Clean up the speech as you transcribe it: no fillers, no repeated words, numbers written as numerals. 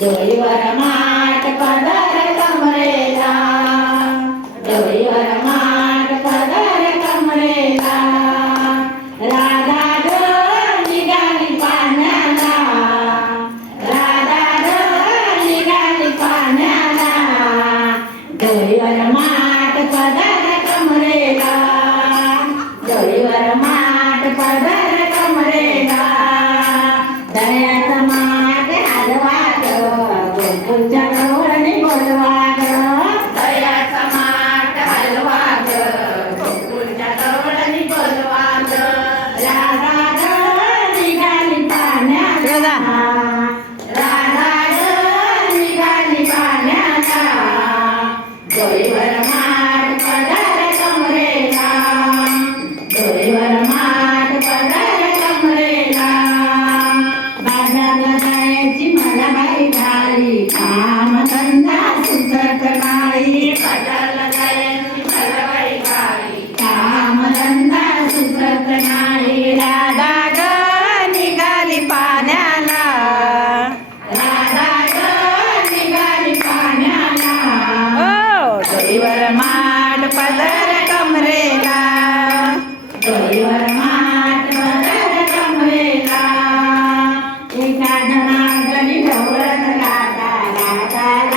डोईवर माठ पदर कमरेला, डोईवर माठ पदर कमरेला. राधा ग निघाली पाण्याला, राधा ग निघाली पाण्याला. डोईवर माठ पदर कमरेला, डोईवर माठ पदर कमरेला. दर्याचा माठ हलवा ग, गोकुळच्या गवळणी बोलवा ग. दर्याचा माठ हलवा ग, गोकुळच्या गवळणी बोलवा ग. राधा ग निघाली पाण्याला, राधा ग निघाली पाण्याला. डोईवर माठ पदर कमरेला, डोईवर माठ पदर कमरेला. बाजारला जायची मला बाई घाई, काम धंदा सुचत नाही. बाजारला जायची मला बाई घाई, काम धंदा सुचत नाही. राधा ग निघाली पाण्याला, राधा ग निघाली पाण्याला. डोईवर माठ पदर कमरेला, डोईवर माठ पदर कमरेला. एका जणांगणी ढवळत राधा, राधा